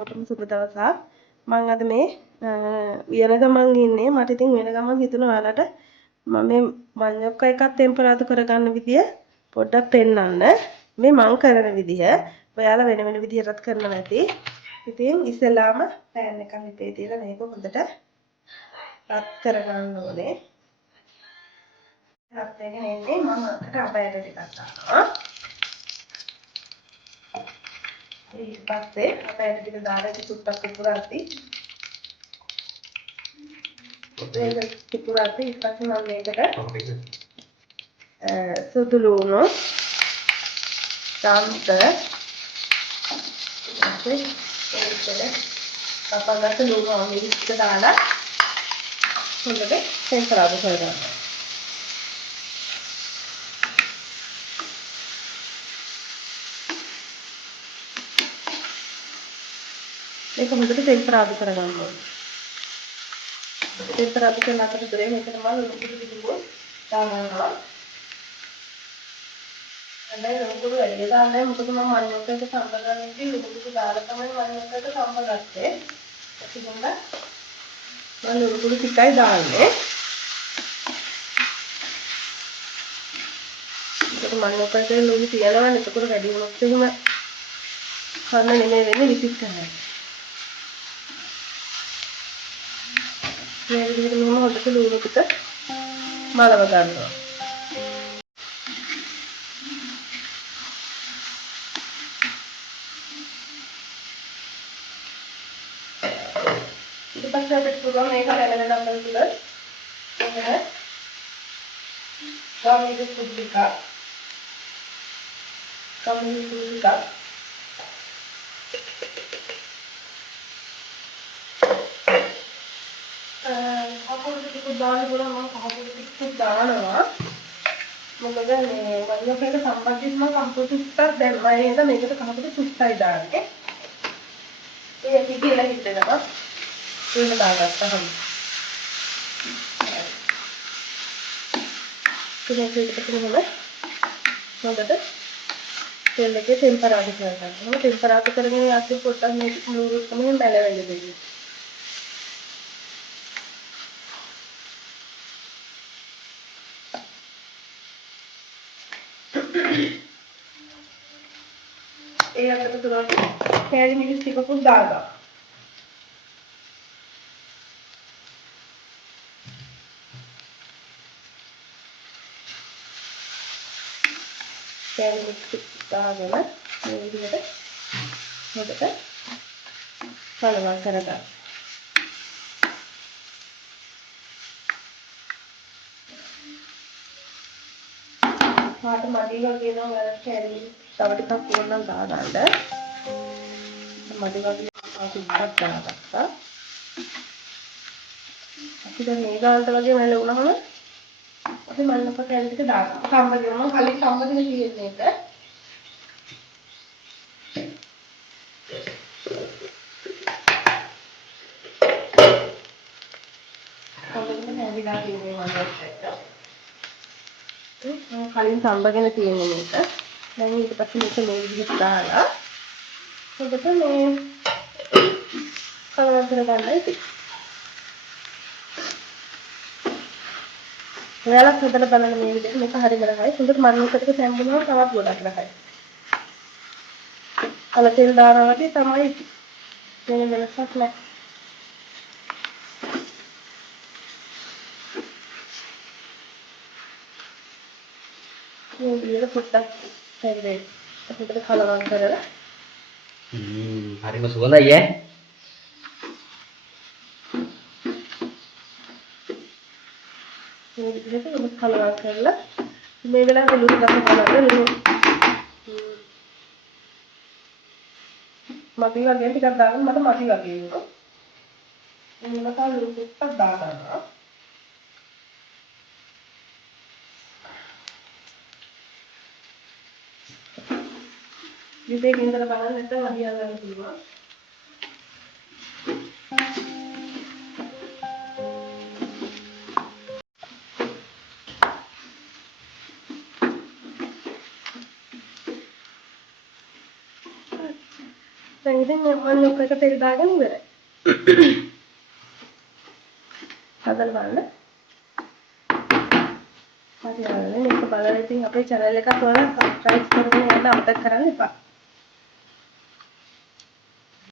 හැමෝටම සුබ දවසක්. මම අද මේ වෙන ගමන් ඉන්නේ. මට ඉතින් වෙන ගමන් හිතුණා ඔයාලට මම මේ මඤ්ඤොක්ක එකක් ටෙම්පරාදු කරගන්න විදිය පොඩ්ඩක් පෙන්නන්න. මේ මං කරන විදිය. ඔයාලා වෙන වෙන විදියටත් කරනවා ඇති. ඉතින් ඉස්සෙල්ලාම පෑන් එකක් හිතේ තියලා මේක හොඳට රත් කරගන්න ඕනේ. රත් වෙගෙන එන්නේ මම අතට අපයට ටිකක් දානවා. ඊට පස්සේ අපයට ටික දාලා චුට්ටක් පුපුරද්දි ඒක පුපුරද්දි ඊට පස්සේ මම මේකට සුදු ලුණු සම්ත ඒකේ කපගත්ත ලුණු මිරිස් දාලා හොඳට ටෙම්පරාදු කරගන්න. මේක හොඳට ටෙම්පරාදු කරගන්න ඕනේ. ටෙම්පරාදු කරන අතරතුරේ මේකට මම ලුණු ටික දානවා. හැබැයි ලුණු වැඩි දාන්නේ මොකද මම මඤ්ඤොක්කේට සම්බන්ධන්නේ ලුණු ටික දාලා තමයි මඤ්ඤොක්කේට සම්බන්ධන්නේ. ඒකෙන්ද මම ලුණු ටිකයි දාන්නේ. ඒක මඤ්ඤොක්කේට ලුණු තියනවනේ ඒකට වැඩි වුණොත් එහෙම කන්න නෙමෙයි වෙන්නේ රිපීට් කරනවා. මේ විදිහට මෙහෙම හොඳට ලුණු ටික මලව ගන්නවා. ඊට පස්සේ අපිට පුළුවන් මේක රැඳෙන නම් තුල එන්න ගාමිණී කුඩිකා කපුරු ටික දාන්න පුළුවන් මම කපුරු ටික දානවා. මොකද මේ මඤ්ඤොක්කේට සම්බන්ධයෙන් මම කපුරු ටිකක් දැම්මා නේද මේකට කපුරු චුට්ටයි දාන්නේ. ඒක කියලා හිතනවා. ඒක දාගත්තාම ඒක හොඳට තෙල් එකේ ටෙම්පරාදු කරගන්න. මම ටෙම්පරාදු කරගෙන යද්දි පොඩ්ඩක් මේක නුරුත් තමයි බැලවෙන්න දෙන්නේ. ඒ අතරතුර කෑලි මිරිස් ටිකකුත් දාගන්න. කෑලි මිරිස් දාගෙන මේ විදිහට හොඳට කලවම් කරගන්න. පාට මදි වගේ නම් ඔයාලා කෑලි තව ටිකක් ඕනනම් දාගන්න. මදි වගේ ටිකක් දාගත්තා. අපි දැන් මේ ගානට වගේ මැල වුණාම අපි මල්ලක කෑලි ටික දාගන්න. සම්බන්ධව කලින් සම්බන්ධන තියෙන්නේ ඒක. කලින් සම්බගෙන තියෙන මේක. දැන් ඊට පස්සේ මේක මේ විදිහට දාලා හොඳට මේ කලවම් කරගන්නයි තියෙන්නේ. ඔයාලා හොඳට බලන්න මේ විදිහට මේක හරියට රහයි. හොඳට මණ්ණුකට තැම්බුනම තවත් ගොඩක් රහයි. අල තෙල් දානවා වගේ තමයි වෙන වෙනසක් නැහැ. මේ විදිහට පොඩ්ඩක් හැරිලා හොඳට කලවම් කරලා හරිම සුවඳයි ඈ. මේ විදිහට හොඳට කලවම් කරලා මේ වෙලාවේ ලුණු රස බලන්න ලුණු මදි වගේ ටිකක් දාන්න මට මදි වගේ වුණා. එන්නක ලුණු ටිකක් දාගන්නවා. විදේ ගින්දර බලන්න නැත්නම් අහියා ගන්න පුළුවන්. දැන් ඉතින් මම ඔක එක තෙල් දාගෙන ඉවරයි. හදලා බලන්න. හරි හරි මේක බලලා ඉතින් අපේ channel එකත් ඔයාලා subscribe කරගෙන යන්න අමතක කරන්න එපා.